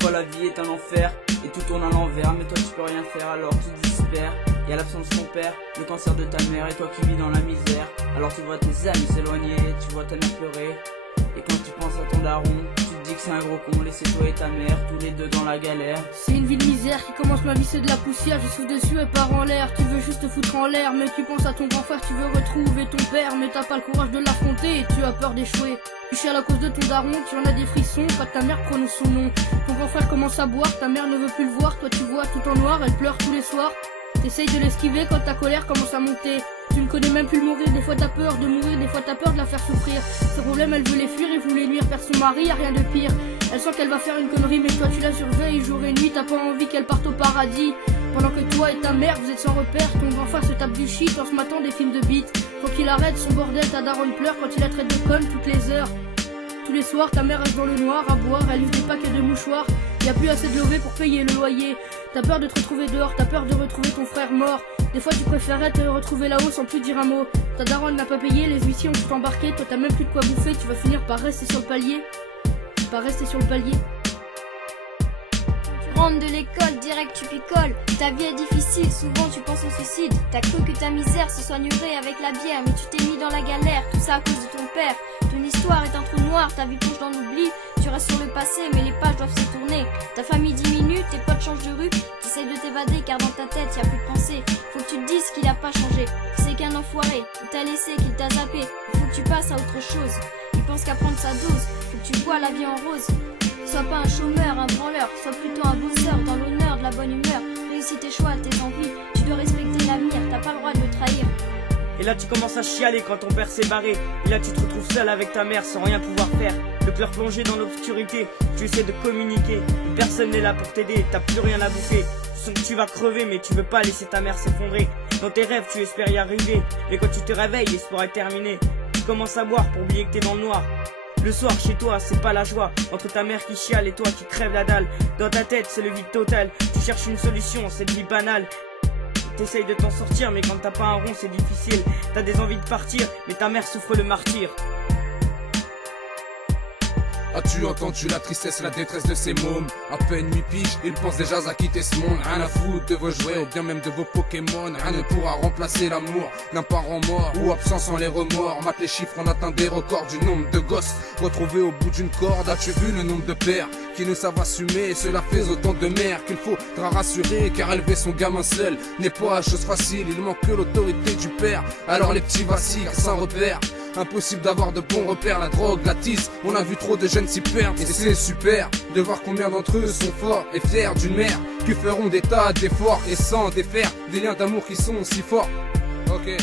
Parfois la vie est un enfer et tout tourne à l'envers, mais toi tu peux rien faire alors tu désespères. Y'a l'absence de ton père, le cancer de ta mère et toi qui vis dans la misère. Alors tu vois tes amis s'éloigner, tu vois ta mère pleurer. Et quand tu penses à ton daron, tu te dis que c'est un gros con, laissez toi et ta mère, tous les deux dans la galère. C'est une vie de misère qui commence, ma vie c'est de la poussière. Je souffle dessus et pars en l'air, tu veux juste te foutre en l'air. Mais tu penses à ton grand frère, tu veux retrouver ton père. Mais t'as pas le courage de l'affronter et tu as peur d'échouer. Tu chiales à cause de ton daron, tu en as des frissons quand ta mère prononce son nom. Ton grand frère commence à boire, ta mère ne veut plus le voir. Toi tu vois tout en noir, elle pleure tous les soirs. T'essayes de l'esquiver quand ta colère commence à monter. Tu ne connais même plus le mourir, des fois t'as peur de mourir, des fois t'as peur de la faire souffrir. Ce problème elle veut les fuir et voulait nuire vers son mari, y'a rien de pire. Elle sent qu'elle va faire une connerie mais toi tu la surveilles jour et nuit. T'as pas envie qu'elle parte au paradis. Pendant que toi et ta mère vous êtes sans repère, ton grand frère se tape du shit en se matant des films de beat. Faut qu'il arrête son bordel, ta daronne pleure quand il la traite de conne toutes les heures. Tous les soirs ta mère reste dans le noir à boire, elle use des paquets de mouchoirs. Y'a plus assez de levée pour payer le loyer. T'as peur de te retrouver dehors, t'as peur de retrouver ton frère mort. Des fois tu préférerais te retrouver là-haut sans plus dire un mot. Ta daronne n'a pas payé, les huissiers ont tout embarqué. Toi t'as même plus de quoi bouffer, tu vas finir par rester sur le palier. Rentre de l'école, direct tu picoles. Ta vie est difficile, souvent tu penses au suicide. T'as cru que ta misère se soignerait avec la bière, mais tu t'es mis dans la galère, tout ça à cause de ton père. Ton histoire est un trou noir, ta vie plonge dans l'oubli. Tu restes sur le passé, mais les pages doivent se tourner. Ta famille diminue, tes potes changent de rue. T'essayes de t'évader car dans ta tête y a plus de pensée. Faut que tu te dises qu'il a pas changé, que c'est qu'un enfoiré. Il t'a laissé, qu'il t'a zappé. Faut que tu passes à autre chose. Il pense qu'à prendre sa dose, faut que tu vois la vie en rose. Sois pas un chômeur, un branleur, sois plutôt un bosseur dans l'honneur de la bonne humeur. Réussis tes choix, tes envies, tu dois respecter l'avenir, t'as pas le droit de le trahir. Et là tu commences à chialer quand ton père s'est barré. Et là tu te retrouves seul avec ta mère sans rien pouvoir faire. Le cœur plongé dans l'obscurité, tu essaies de communiquer, mais personne n'est là pour t'aider, t'as plus rien à bouffer. Tu sens que tu vas crever mais tu veux pas laisser ta mère s'effondrer. Dans tes rêves tu espères y arriver, mais quand tu te réveilles l'espoir est terminé. Tu commences à boire pour oublier que t'es dans le noir. Le soir chez toi c'est pas la joie, entre ta mère qui chiale et toi qui crève la dalle. Dans ta tête c'est le vide total, tu cherches une solution, cette vie banale. T'essayes de t'en sortir mais quand t'as pas un rond c'est difficile. T'as des envies de partir mais ta mère souffre le martyre. As-tu entendu la tristesse, la détresse de ces mômes? À peine 8 piges, ils pensent déjà à quitter ce monde. Rien à foutre de vos jouets ou bien même de vos Pokémon. Rien ne pourra remplacer l'amour d'un parent mort ou absent sans les remords. Mate les chiffres, on atteint des records du nombre de gosses retrouvés au bout d'une corde. As-tu vu le nombre de pères qui ne savent assumer? Cela fait autant de mères qu'il faudra rassurer, car élever son gamin seul n'est pas chose facile. Il manque que l'autorité du père, alors les petits vacillent sans repère. Impossible d'avoir de bons repères, la drogue, la tisse, on a vu trop de jeunes s'y perdre. Et c'est super de voir combien d'entre eux sont forts et fiers d'une mère qui feront des tas d'efforts et sans défaire des liens d'amour qui sont si forts. Ok.